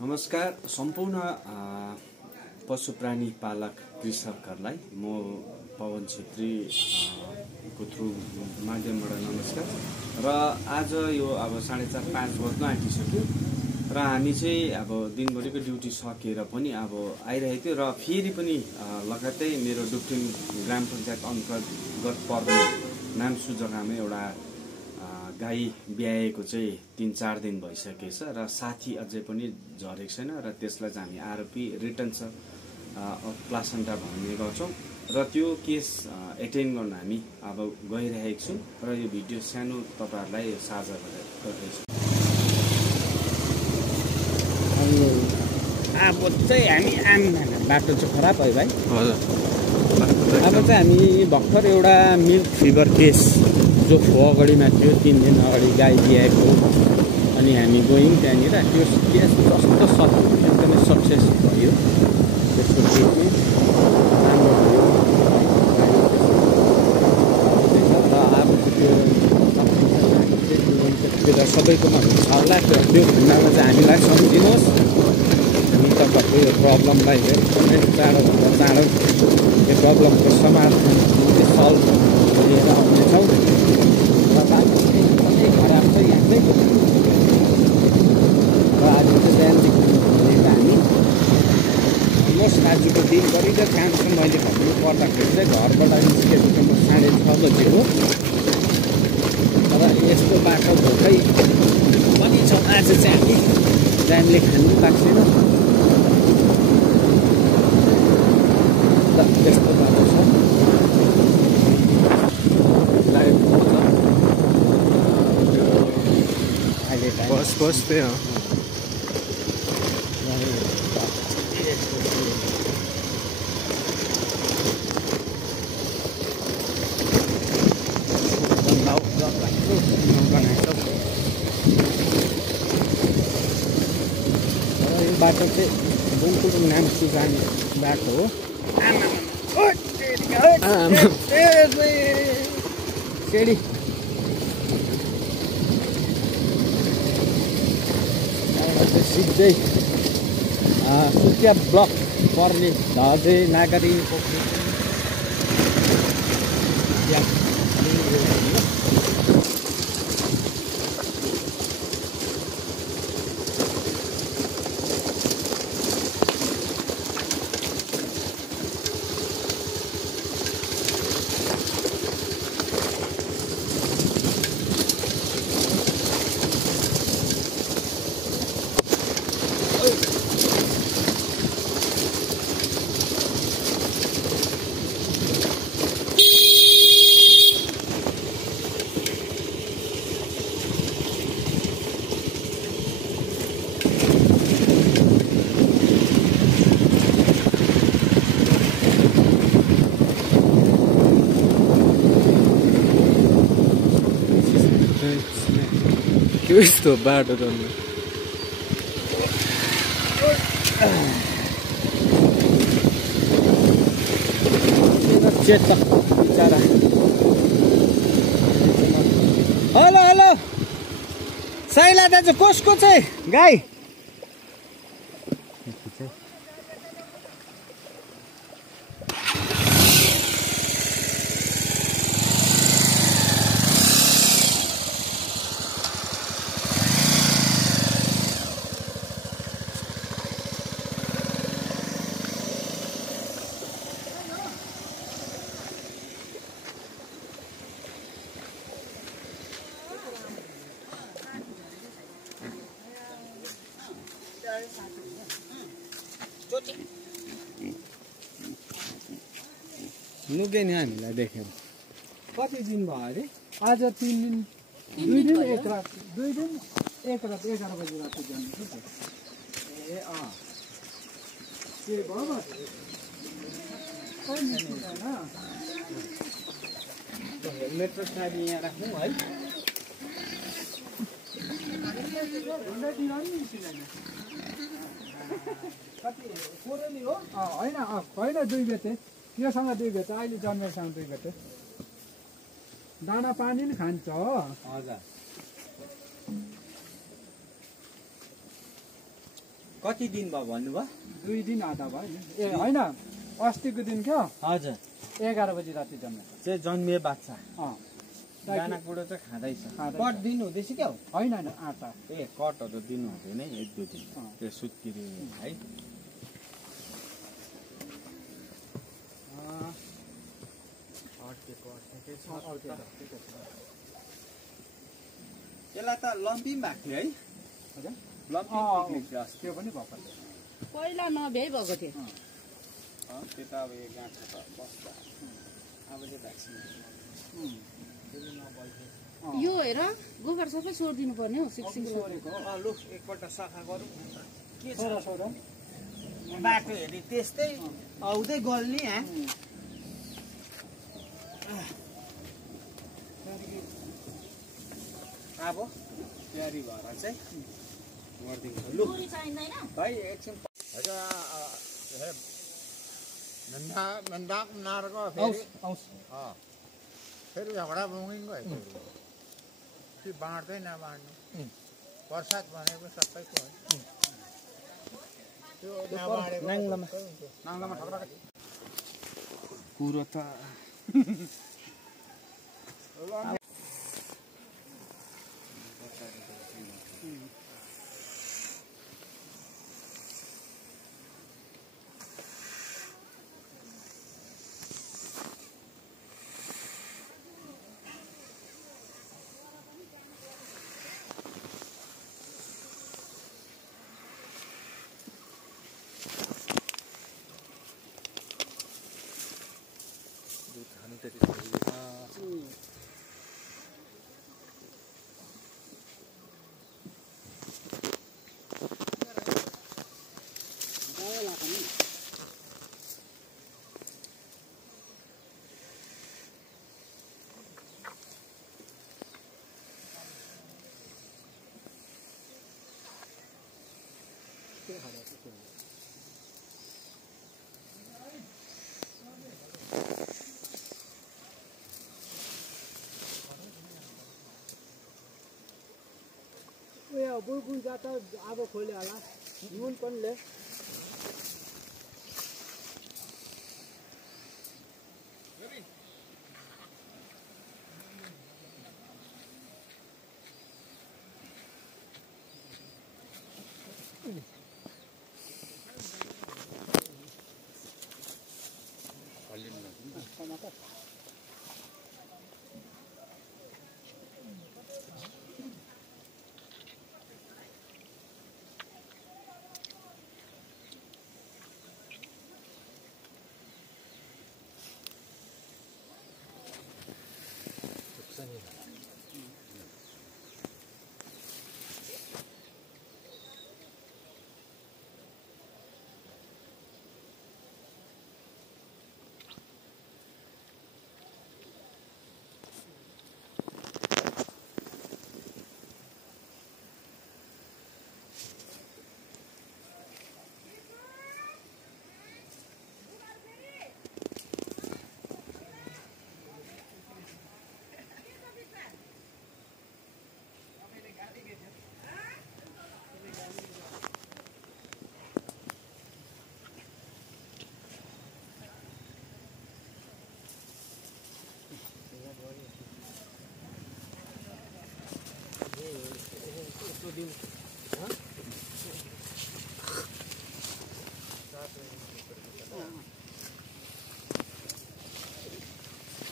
नमस्कार सम्पूर्ण पशु प्राणी पालक कृषकहरूलाई म पवन छेत्री को थ्रु माध्यमबाट नमस्कार। र आज यो अब 4:30-5 बज्न आँटिसक्यो र हामी चाहिँ अब दिनभरिको ड्युटी सकेर पनि अब आइरहेको थियो र फेरि पनि लगातार मेरो डुक्टिङ ग्राम पञ्चायत अन्तर्गत पर्ने नाम्सु जग्गामा एउटा गाई ब्याएको चाहिँ 3-4 दिन भइसकेछ र साथी अझै पनि झरेको छैन र त्यसलाई चाहिँ हामी आरोपी रिटर्न छ प्लासेन्टा भन्ने गर्छौं र त्यो केस एटेन्ड गर्न हामी अब गइरहेको छौं र यो भिडियो सानो तपाईहरुलाई साझा गर्दैछु। अब चाहिँ हामी आम बाटो चाहिँ खराब है भाइ। हजुर। अब चाहिँ हामी भर्खर एउटा मिल्क फिभर केस जो अगाडिमा थियो 3 दिन अगाडि गाई ब्याएको अनि हामी गयौँ त्यहाँनिर त्यो केस जस्तो एकदमै सक्सेस भयो। त्यसको ट्रिटमेन्ट राम्रो भयो र अब त्यो सबैकोमा हुन्छ होला। त्यो खण्डमा चाहिँ हामीलाई सम्झिनुहोस्। हामी तपाईँहरूको यो प्रब्लमलाई एकदमै चाँडोभन्दा चाँडो यो प्रब्लमको समाधान सल्भ लिएर आउनेछौँ। र बाटो चाहिँ एकदमै खराब छ यहाँ चाहिँ। र आज चाहिँ बिहानदेखि हामी अलमोस्ट आजको दिनभरि त खान्छ। मैले भन्नु पर्दाखेरि चाहिँ घरबाट निस्केको चाहिँ म 6:30 बजे हो। तर यस्तो बाटो भोकै पनि छ आज चाहिँ हामी टाइमले खानु लाग्दैन। त्यस्तो बाटो छ। बस त्यही हो। यो बाटो चाहिँ बुङकुलुङ नाम्सु जाने बाटो हो। सेडी सिधै सुकिया ब्लक पर्ने धजे नागरी पोखरी यस्तो बाटो त बिचरा। हेलो हेलो साइला दाजु कसको चाहिँ गाई? लुके नि हामीलाई देख्यौँ। कति दिन भयो अरे? आज 3 दिन 2 दिन 1 रात 2 दिन 1 रात 11 बजी रात जानु छ। ए के भयो हेलमेट र चाबी यहाँ राख्नु है। कति कोरेली हो? होइन होइन 2 बेते योसँग 2 बेते अहिले जन्मेसँग 2 बेते दाना पानी नि खान्छ हो। हजुर कति दिन भयो भन्नुभयो? 2 दिन आधा भयो नि। ए होइन, अस्तिको दिन क्या हजुर 11 बजी राति जन्मेको। चाहिँ जन्मिए बाच्छा अँ दाना कुरो चाहिँ खाँदैछ। खाँदैछ। कट दिनु हुँदैछ क्या हो? होइन होइन आटा। ए कटहरू दिनु हुँदैन 1-2 दिन अँ। त्यो सुत्किरी है। यसलाई त लम्पी पनि भएको थियो है? हजुर लम्पी अँ, पिक्निक थियो अस्ति। त्यो पनि भएको थियो। पहिला नभ्याइ भएको थियो। त्यो त अब यो गाँठो त बस्छ। अब चाहिँ भ्याक्सिन यो हेर गोबर सबै सोडिदिनु पर्ने हो सिक्सिङ सोरेको हो। लु एकपल्ट सफा गरौँ। के छ सोह्र बाटो हेरी त्यस्तै आउँदै गल्ने यहाँ। अब तयारी भएर चाहिँ गरिदिन्छ। लु चाहिँदैन। भाइ एकछिन mendak benar kok आउँछ फेरि झगडा बुङ्गिङ गयो कि बाँड्दै नबाँड्नु प्रसाद भनेको सबैको हो त्यो नबाँडेको नाङ्लामा ठक्रा कुरो त उयो बुलबुल जाता अब खोल्यो होला नुन पनि ले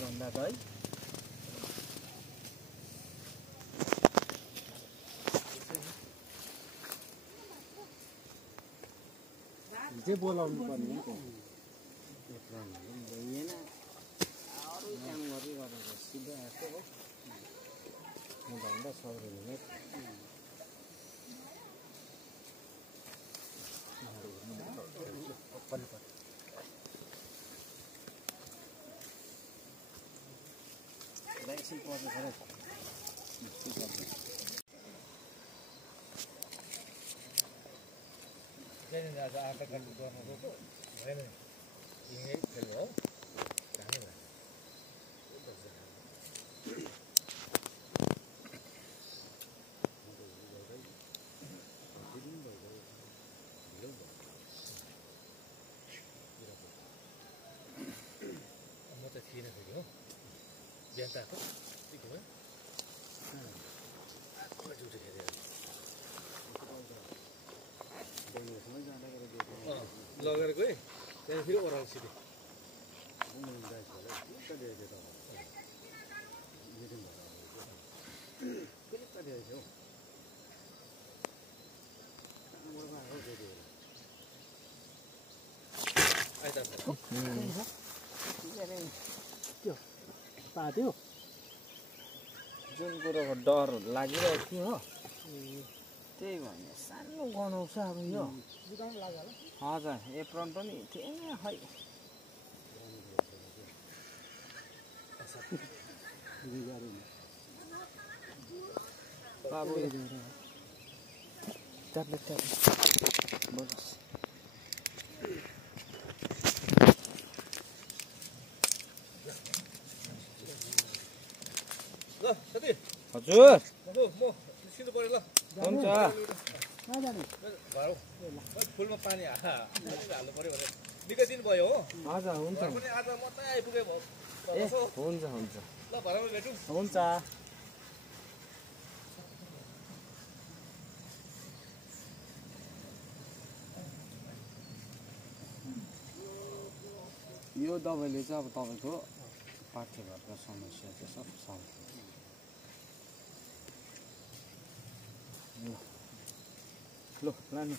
भन्दा त है हिजै बोलाउनु पर्ने हो भइएन अरू काम गरिरहेको सिधै आएको हो भन्दा सक्दैन एकछिन पर्छ खरै आटा काट्नु गर्नु होइन यहीँ फेल हो बिहान तातो ठिक हो लगेर गएँ त्यहाँदेखि फेरि ओह्रालो सिधै पाथ्यो जुन कुरोको डर लागिरहेको थियो हो त्यही भने सानो गनाउँछ अब यो हजुर एप्रोन पनि थिएन खै बाबु ट्याब्लेट बोल्नुहोस् ल साथी हजुर म निस्किनु पऱ्यो ल हुन्छ भयो फुलमा पानी हाल्नु पऱ्यो भने निकै दिन भयो हो हजुर हुन्छ पनि आज मात्रै आइपुगे भयो ए हुन्छ हुन्छ ल भरेमा भेटौँ हुन्छ यो दबाईले चाहिँ अब तपाईँको पाठ्यघरको समस्या चाहिँ सब सल्भ हुन्छ ल लानु